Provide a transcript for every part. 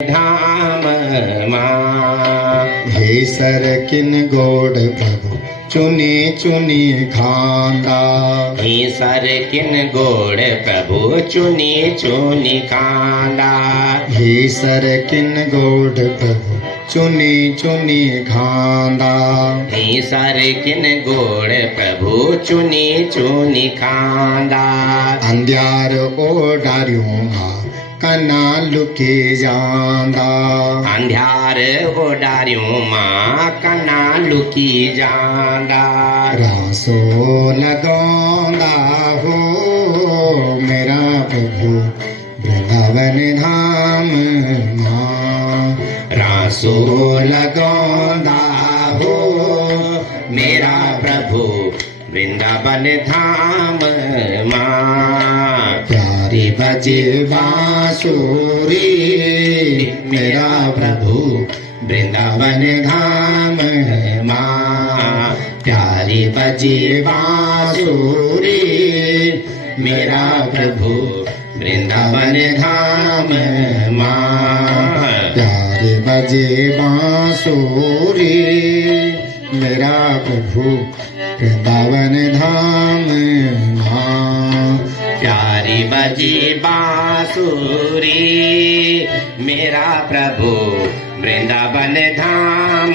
धाम मां। हे सर किन गोड़ प्रभु चुनी चुनी खांदा। हे सर किन गोड़ प्रभु चुनी चुनी खांदा। हे सर किन गोड़ प्रभु चुनी चुनी खांदा। हे सर किन गोड़ प्रभु चुनी चुनी खांदा। अंधियार ओडारियों मां कना लुके जांदा। अंधियार ओडारियों मां कना लुकी जांदा। रासो लगांदा हो मेरा प्रभु वृंदावन धाम मां। रासो लगांदा हो मेरा प्रभु वृंदावन धाम मां। प्यारी बजे बांसुरी मेरा प्रभु वृंदावन धाम मां। प्यारी बजे बांसुरी मेरा प्रभु वृंदावन धाम मां। प्यारी बजे बांसुरी मेरा प्रभु वृंदावन धाम मां। प्यारी बजी बांसुरी मेरा प्रभु वृंदावन धाम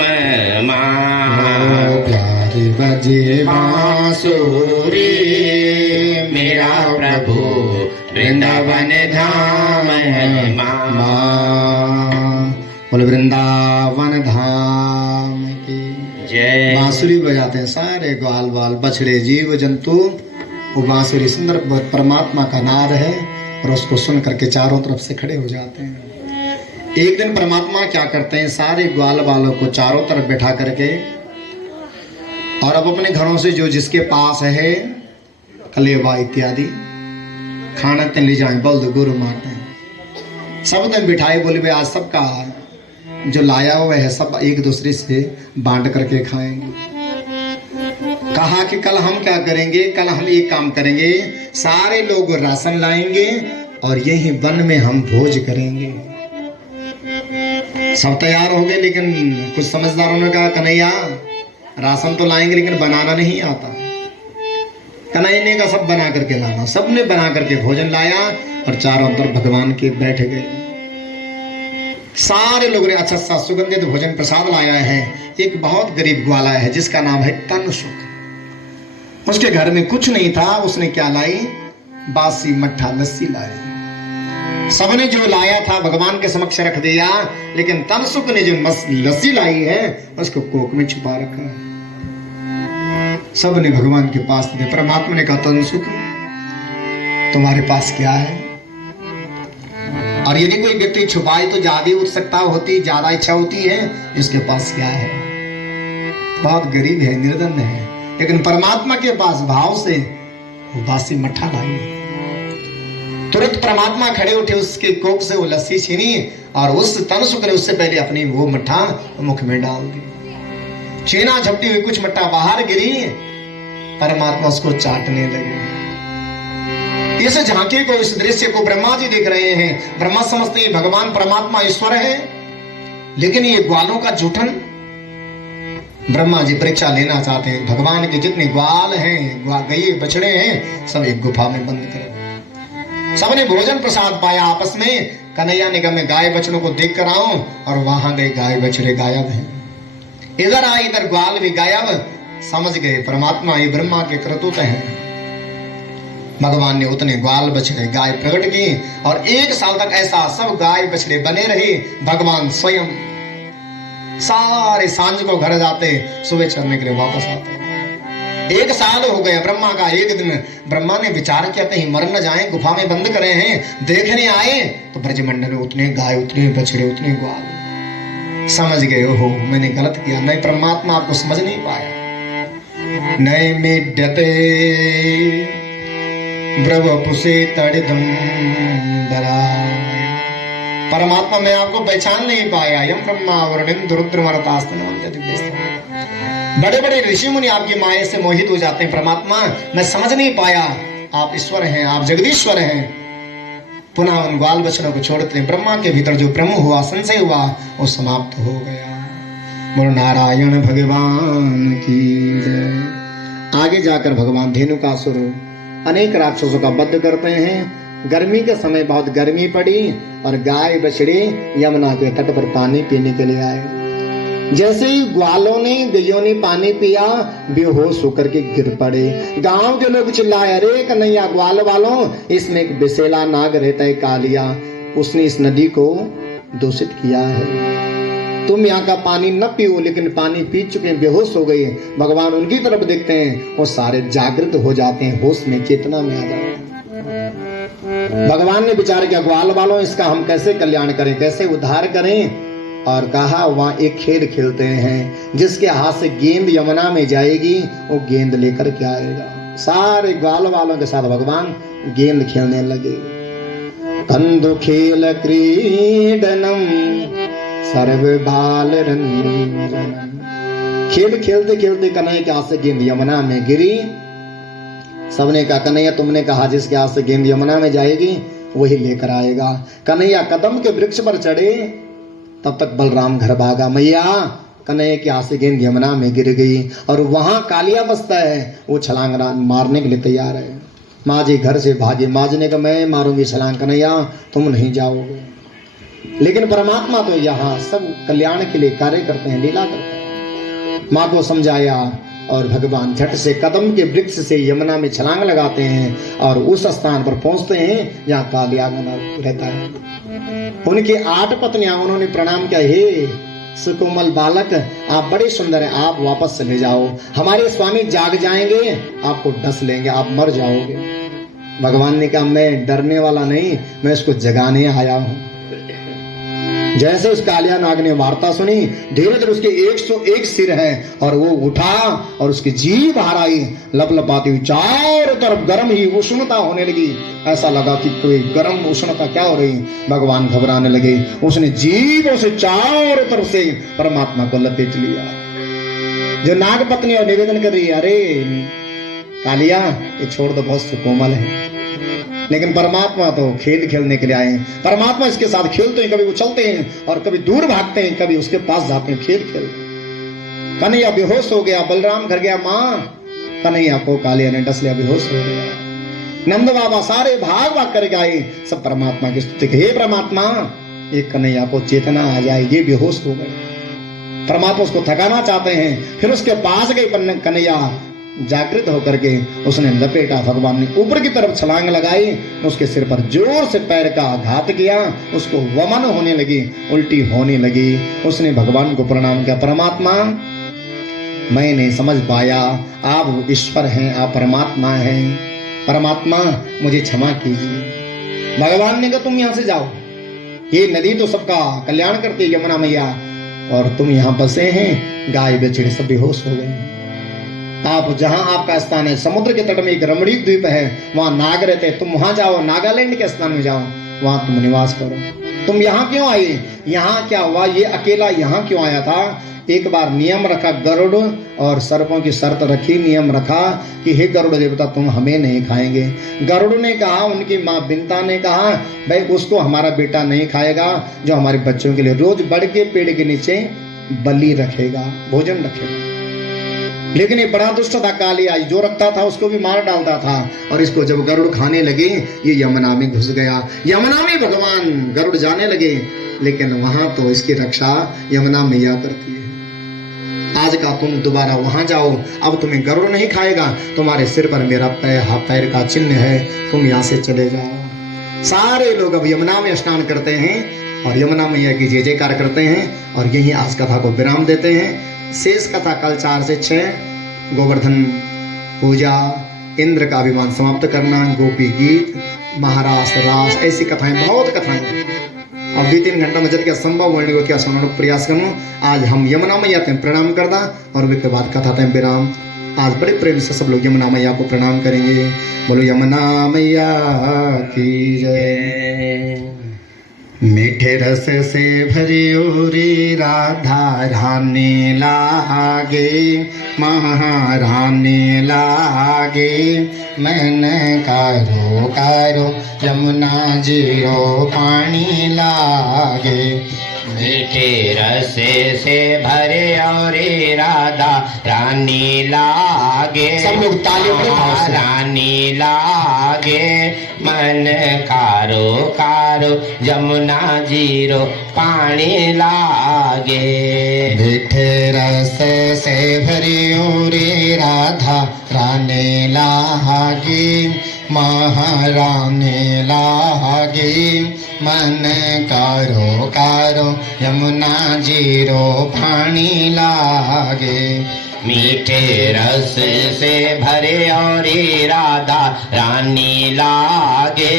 मां। प्यारी बजे बांसुरी मेरा प्रभु वृंदावन धाम मां। बोल वृंदावन धाम की जय। बांसुरी बजाते हैं सारे ग्वाल बाल बछड़े जीव जंतु। वो बांसुरी सुंदर परमात्मा का नाद है और उसको सुन करके चारों तरफ से खड़े हो जाते हैं। एक दिन परमात्मा क्या करते हैं, सारे ग्वाल बालों को चारों तरफ बैठा करके और अब अपने घरों से जो जिसके पास है कलेवा इत्यादि खाना तीन ले जाए बल्द गुरु मारते हैं। सब दिन बिठाए बोले भाई आज सबका जो लाया हुआ है सब एक दूसरे से बांट करके खाएंगे। कहा कि कल हम क्या करेंगे, कल हम एक काम करेंगे, सारे लोग राशन लाएंगे और यही वन में हम भोज करेंगे। सब तैयार हो गए, लेकिन कुछ समझदारों ने कहा कन्हैया राशन तो लाएंगे लेकिन बनाना नहीं आता। कन्हैया ने कहा सब बना करके लाना। सबने बना करके भोजन लाया और चारों तरफ भगवान के बैठ गए। सारे लोगों ने अच्छा सा सुगंधित भोजन प्रसाद लाया है। एक बहुत गरीब ग्वाला है जिसका नाम है तनसुख। उसके घर में कुछ नहीं था, उसने क्या लाई, बासी मट्ठा लस्सी लाई। सबने जो लाया था भगवान के समक्ष रख दिया, लेकिन तनसुख ने जो लस्सी लाई है उसको कोक में छुपा रखा है। सबने भगवान के पास दिया। परमात्मा ने कहा तनसुख तुम्हारे पास क्या है। और यदि कोई व्यक्ति छुपाए तो ज्यादा उत्सुकता होती, ज्यादा इच्छा होती है, इसके पास क्या है। बहुत गरीब है, निर्धन है, लेकिन परमात्मा के पास भाव से वो बासी मट्ठा लाई। तुरंत परमात्मा खड़े उठे, उसके कोक से वो लस्सी छीनी और उस तनसुख ने उससे पहले अपनी वो मट्ठा मुख में डाल दी। छीना झपटी हुई कुछ मट्ठा बाहर गिरी, परमात्मा उसको चाटने लगे। इस झांकी को, इस दृश्य को ब्रह्मा जी देख रहे हैं। ब्रह्मा समझते हैं भगवान परमात्मा ईश्वर है, लेकिन ये ग्वालों का जूठन। ब्रह्मा जी परीक्षा लेना चाहते हैं। भगवान के जितने ग्वाल हैं, गए बछड़े हैं, सब एक गुफा में बंद कर। सबने भोजन प्रसाद पाया आपस में। कन्हैया ने कहा मैं गाय बछड़ों को देख कर आऊं, और वहां गए गाय बछड़े गायब हैं। इधर आए, इधर ग्वाल भी गायब। समझ गए परमात्मा ये ब्रह्मा के करतूत हैं। भगवान ने उतने ग्वाल बछड़े गाय प्रकट की और 1 साल तक ऐसा सब गाय बछड़े बने रहे। भगवान स्वयं सारे सांझ को घर जाते, सुबह चढ़ने के लिए वापस आते। 1 साल हो गया ब्रह्मा का। एक दिन ब्रह्मा ने विचार किया कहीं मर न जाए, गुफा में बंद करे हैं। देखने आए तो ब्रजमंडल में उतने गाय, उतने बछड़े, उतने ग्वाल। समझ गए ओहो मैंने गलत किया। नहीं, परमात्मा आपको समझ नहीं पाया। नए मिड्यते ब्रवपुसे तड़िदम दरा। परमात्मा मैं आपको पहचान नहीं पाया। यम ब्रह्मा वरुणेन्द्र रुद्रमरुतास्तन। बड़े बड़े ऋषि मुनि आपकी माया से मोहित हो जाते हैं। परमात्मा मैं समझ नहीं पाया, आप ईश्वर हैं, आप जगदीश्वर हैं। पुनः उन ग्वाल बछड़ों को छोड़ते हैं। ब्रह्मा के भीतर जो ब्रह्म हुआ, संशय हुआ, वो समाप्त हो गया। बोलो नारायण भगवान की जय। आगे जाकर भगवान धेनुकासुर अनेक राक्षसों का वध करते हैं। गर्मी के समय बहुत गर्मी पड़ी और गाय बछड़े यमुना के तट पर पानी पीने के लिए आए। जैसे ही ग्वालों ने, गैयों ने पानी पिया, बेहोश होकर के गिर पड़े। गांव के लोग चिल्लाए, अरे कन्हैया, ग्वाल वालों, इसमें एक बिसेला नाग रहता है, कालिया, उसने इस नदी को दूषित किया है। तुम यहाँ का पानी न पियो, लेकिन पानी पी चुके हैं, बेहोश हो गए। भगवान उनकी तरफ देखते हैं, वो सारे जागृत हो जाते हैं, होश में, चेतना में आ जाते हैं। भगवान ने विचार किया, ग्वाल वालों, इसका हम कैसे कल्याण करें, कैसे उद्धार करें। और कहा, वहां एक खेल खेलते हैं, जिसके हाथ से गेंद यमुना में जाएगी, वो गेंद लेकर के आएगा। सारे ग्वाल वालों के साथ भगवान गेंद खेलने लगे। कंदु खेल क्रीडनम सर्व बाल रंजनम। खेल खेलते खेलते कन्हैया के हाथ से गेंद यमुना में गिरी। सबने कहा, कन्हैया, तुमने कहा जिसके हाथ से गेंद यमुना में जाएगी वही लेकर आएगा। कन्हैया कदम के वृक्ष पर चढ़े, तब तक बलराम घर भागा। मैया, कन्हैया के हाथ से गेंद यमुना में गिर गई और वहां कालिया बसता है, वो छलांग मारने के लिए तैयार है। माँ जी घर से भागे। माँ जी ने कहा, मैं मारूंगी छलांग, कन्हैया तुम नहीं जाओगे। लेकिन परमात्मा तो यहाँ सब कल्याण के लिए कार्य करते हैं, लीला करते हैं। माँ को समझाया और भगवान झट से कदम के वृक्ष से यमुना में छलांग लगाते हैं और उस स्थान पर पहुंचते हैं जहाँ कालिया रहता है। उनकी 8 पत्नियां, उन्होंने प्रणाम किया, हे सुकोमल बालक, आप बड़े सुंदर हैं, आप वापस चले जाओ, हमारे स्वामी जाग जाएंगे, आपको डस लेंगे, आप मर जाओगे। भगवान ने कहा, मैं डरने वाला नहीं, मैं इसको जगाने आया हूं। जैसे उस कालिया नाग ने वार्ता सुनी, धीरे धीरे उसके 101 सिर है और वो उठा और उसकी जीभ बाहर आई, लपलपाती हुई, चारों तरफ गर्म ही उष्णता होने लगी। ऐसा लगा कि कोई गर्म उष्णता क्या हो रही। भगवान घबराने लगे। उसने जीभ से चारों तरफ से परमात्मा को लपेट लिया। जो नाग पत्नी और निवेदन कर रही है, अरे कालिया, ये छोड़ दो, बहुत सुकोमल है। लेकिन परमात्मा तो खेल खेलने के लिए आए हैं। परमात्मा इसके साथ खेलते हैं, कभी उछलते हैं और कभी दूर भागते हैं, कभी उसके पास जाते हैं, खेल खेल। कन्हैया बेहोश हो गया, बलराम घर गया, माँ, कन्हैया को कालिया ने डस लिया, बेहोश हो गया। नंद बाबा सारे भाग भाग करके आए, सब परमात्मा की स्तुति, हे परमात्मा, एक कन्हैया को चेतना आ जाए, ये बेहोश हो गए। परमात्मा उसको थकाना चाहते हैं। फिर उसके पास गए कन्हैया, जागृत होकर के उसने लपेटा। भगवान ने ऊपर की तरफ छलांग लगाई, उसके सिर पर जोर से पैर का आघात किया, उसको वमन होने लगी, उल्टी होने लगी। उसने भगवान को प्रणाम किया, परमात्मा, मैं नहीं समझ पाया, आप ईश्वर हैं, आप परमात्मा हैं, परमात्मा मुझे क्षमा कीजिए। भगवान ने कहा, तुम यहां से जाओ, ये नदी तो सबका कल्याण करती है, यमुना मैया, और तुम यहाँ बसे हैं, गाय बछड़े सब बेहोश हो गए हैं। आप जहां आपका स्थान है, समुद्र के तट में एक रमणीक द्वीप है, वहां नाग रहते हैं, तुम वहां जाओ, नागालैंड के स्थान में जाओ, वहां तुम निवास करो। तुम यहाँ क्यों आए, यहाँ क्या हुआ, ये अकेला यहाँ क्यों आया था। एक बार नियम रखा, गरुड़ और सर्पों की शर्त रखी, नियम रखा कि हे गरुड़ देवता, तुम हमें नहीं खाएंगे। गरुड़ ने कहा, उनकी माँ बिंता ने कहा, भाई उसको हमारा बेटा नहीं खाएगा, जो हमारे बच्चों के लिए रोज बढ़ के पेड़ के नीचे बलि रखेगा, भोजन रखेगा। लेकिन ये बड़ा दुष्ट था कालिया, जो रखता था उसको भी मार डालता था। और इसको जब गरुड़ खाने लगे, ये यमुना में घुस गया। यमुना में भगवान गरुड़ जाने लगे, लेकिन वहां तो इसकी रक्षा यमुना मैया करती है। आज का तुम दोबारा वहां जाओ, अब तुम्हें गरुड़ नहीं खाएगा, तुम्हारे सिर पर मेरा पैर का चिन्ह है, तुम यहाँ से चले जाओ। सारे लोग अब यमुना में स्नान करते हैं और यमुना मैया की जय जयकार करते हैं और यही आज कथा को विराम देते हैं। शेष कथा कल 4 से 6, गोवर्धन पूजा, इंद्र का अभिमान समाप्त करना, गोपी गीत, महारास रास, ऐसी कथाएं, बहुत कथाएं। अब 2-3 घंटा में जब क्या संभव वर्णिक क्या सुनाने प्रयास करूं। आज हम यमुना मैया ते प्रणाम करदा और उसके बाद कथा ते विराम। आज बड़े प्रेम से सब लोग यमुना मैया को प्रणाम करेंगे। बोलो यमुना मैया की जय। मीठे रस से भरियो रे राधा रानी लागे, महारानी लागे। मैंने कारो कारो यमुना जीरो पानी लागे। मीठे रस से भरे और राधा रानी लागे, सब लोग तालियों के भाव से। रानी लागे। मन कारो कारो यमुना जीरो पानी लागे। मीठे रस से भरियो रे राधा रानी लागे, महारानी लागे। मन कारो कारो यमुना जीरो पानी लागे। मीठे रस से भरे और राधा रानी लागे,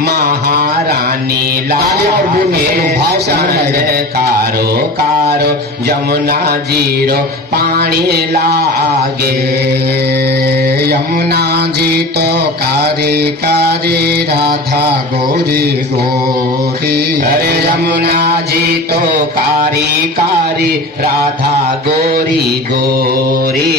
महारानी लागे। सन कारो कारो यमुना जीरो पानी लागे। यमुना जी तो कारी कारी राधा गोरी गोरी। अरे यमुना जी तो कारी कारी राधा गोरी गोरी।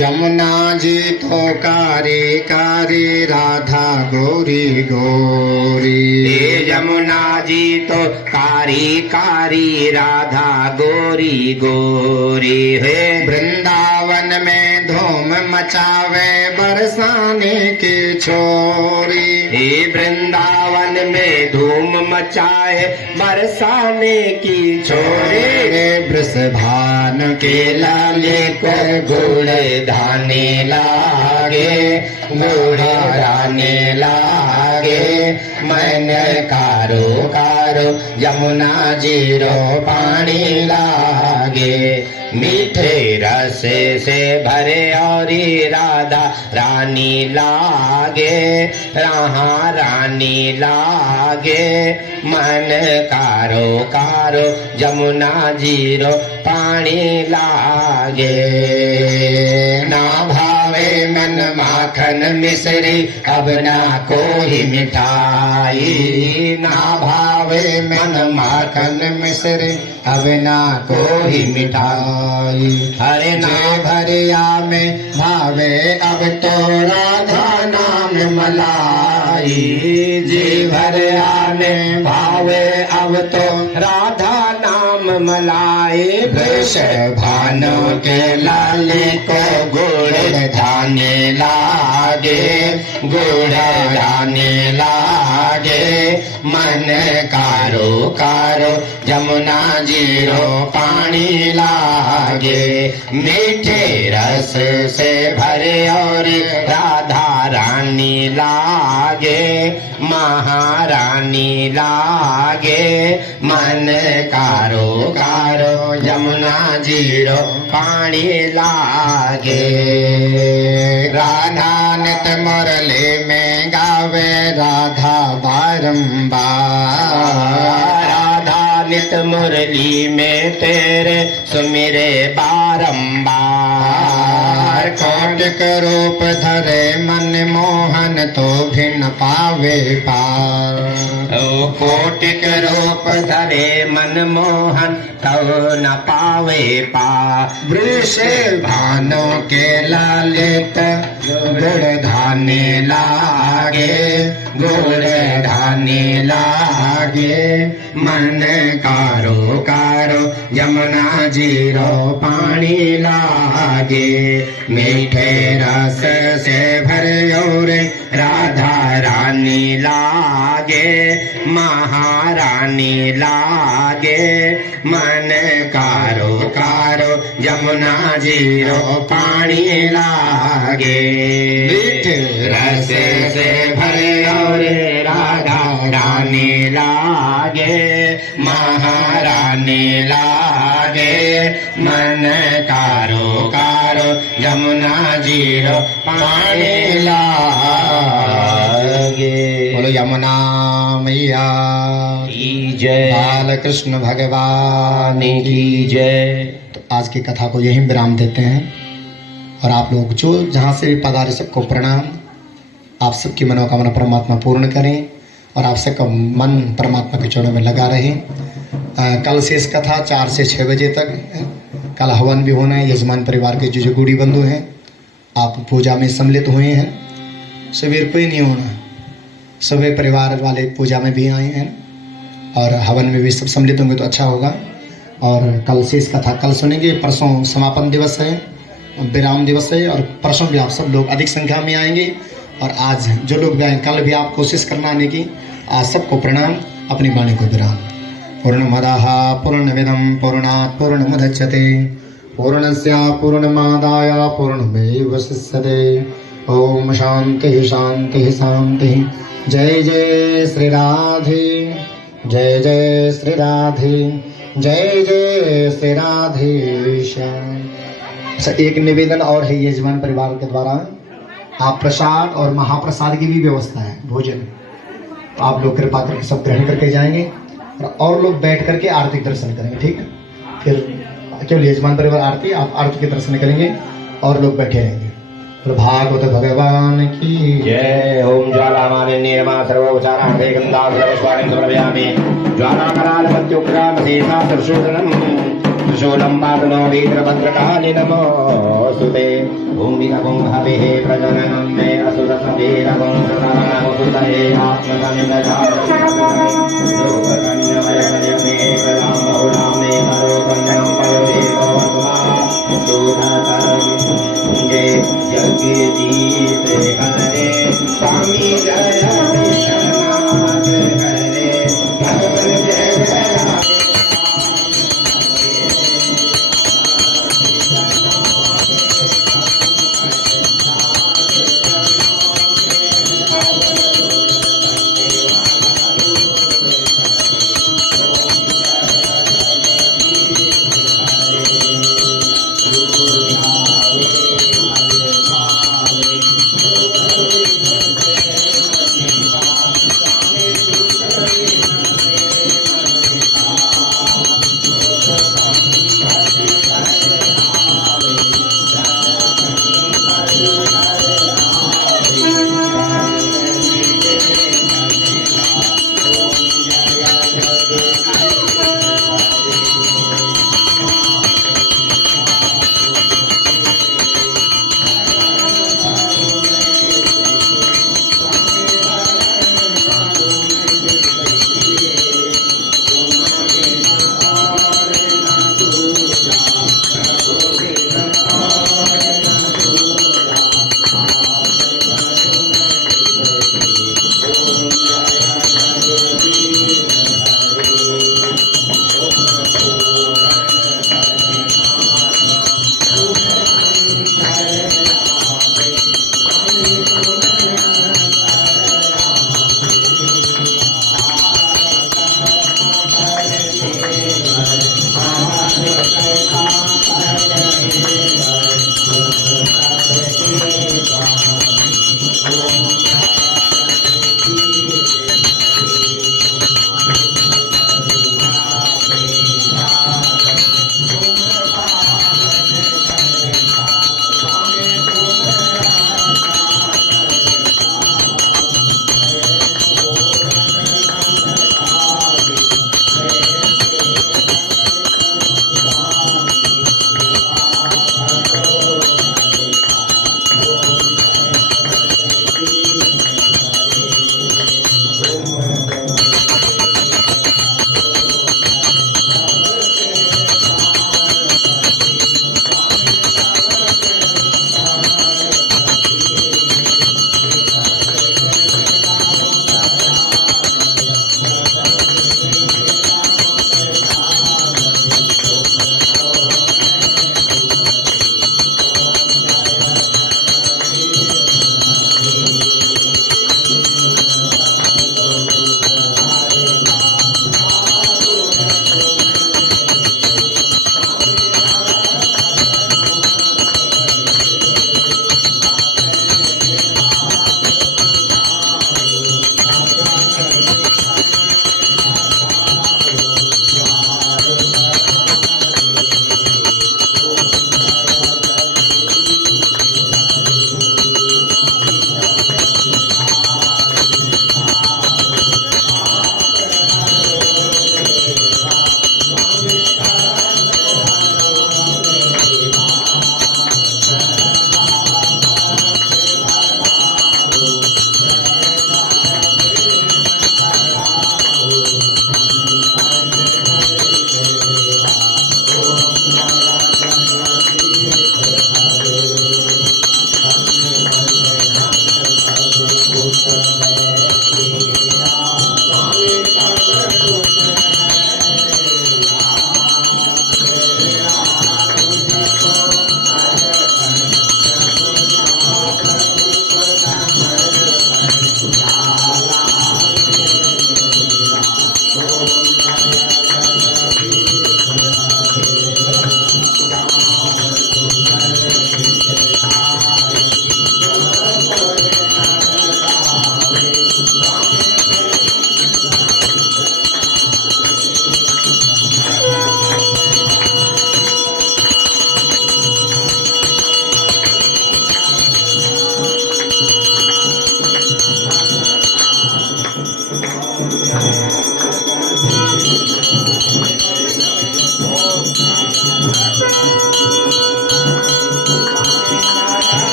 यमुना जी तो कारी कारी राधा गोरी गोरी। यमुना जी तो कारी कारी राधा गोरी गोरी है। वृंदावन में धूम मचावे बरसाने की छोरी। हे वृंदावन में धूम मचाए बरसाने की छोरी। वृषभान के लाले को गुड़ धाने लागे, गुड़ धाने लागे। मन कारो कारो यमुना जीरो पानी लागे। मीठे रस से भरे और राधा रानी लागे, राहा रानी लागे। मन कारो कारो यमुना जीरो पानी लागे। ना भावे मन माखन मिश्री अब ना कोई मिठाई। ना भावे मन माखन मिश्री अब ना कोई मिठाई। हरे ना भरिया में भावे अब तो राधा नाम मलाई। जी भरिया में भावे अब तो राधा नाम मलाई। वृष भानु के लाले को गुड़ धाने लागे, गुड़ धाने लागे। मन कारो कारो यमुना जीरो पानी लागे। मीठे रस से भरे और राधा रानी लागे, महारानी लागे। मन कारो कारो यमुना जीरो पानी लागे। राधा नित मुरली में गावे राधा बारंबार। राधा नित मुरली में तेरे सुमिरे बारंबार। कोटिक रूप धरे मन मोहन तो भिन्न पावे पार। ओ कोटिक रूप धरे मन मोहन तब न पावे पार। वृष भानु के लालित गुड़ धाने लागे, गुड़ धाने लागे। मन कारो कारो यमुना जीरो पानी लागे। मीठे रस से भरियो रे राधा रानी लागे, महारानी लागे। मन कारो कारो यमुना जीरो पानी लागे। मीठे रस से भरियो रे राधा रानी लागे, महारानी लागे। मन कारो कारो यमुना जीरो पानी लागे। बोलो यमुना मैया की जय, बाल कृष्ण भगवान की जय। तो आज की कथा को यहीं विराम देते हैं और आप लोग जो जहाँ से भी पधारे सबको प्रणाम। आप सबकी मनोकामना परमात्मा पूर्ण करें और आप सबका मन परमात्मा के चरणों में लगा रहे। कल शेष कथा 4 से 6 बजे तक, कल हवन भी होना है। यजमान परिवार के जो गुड़ी बंधु हैं, आप पूजा में सम्मिलित हुए हैं। सवेर कोई नहीं होना, सभी परिवार वाले पूजा में भी आए हैं और हवन में भी सब सम्मिलित होंगे तो अच्छा होगा। और कल शेष कथा कल सुनेंगे। परसों समापन दिवस है, विराम दिवस है, और परसों भी आप सब लोग अधिक संख्या में आएंगे। और आज जो लोग भी आए, कल भी आप कोशिश करना आने की। आज सबको प्रणाम, अपनी वाणी को विराम। पूर्णमदः पूर्णमिदं पूर्णात् पूर्णमुदच्यते पूर्णस्य पूर्णमादाय पूर्णमेवावशिष्यते। ओम शांति शांति शांति। जय जय श्री राधे, जय जय श्री राधे, जय जय श्री राधे श्याम। अच्छा, एक निवेदन और है यजमान परिवार के द्वारा। आप प्रसाद और महाप्रसाद की भी व्यवस्था है, भोजन, तो आप लोग कृपा करके सब ग्रहण करके जाएंगे और लोग बैठ करके आरती के दर्शन करेंगे। ठीक है, फिर केवल यजमान परिवार आरती, आप आरती के दर्शन करेंगे और लोग बैठे रहेंगे। भागवत भगवान की जय। ओम ज्वालामालिन्ये नमः सर्वोपचारार्थे गन्धाभिषेकं समर्पयामि। ज्वालाकरालपत्युग्रामशेषा त्रिशूलम् त्रिशूलं पादनो वीरभद्रकाली नमोऽस्तुते। ओम वीरभं हविः प्रजननं मे असुरसंवीरभं सदानमोऽस्तुते। आत्मसंयमः लोककन्यमयमये प्रदां बहुनां मे परोपन्नं पयोदेवो जय जगदीश हरे स्वामी जय विश्वनाथ हरे भगवान जय जय।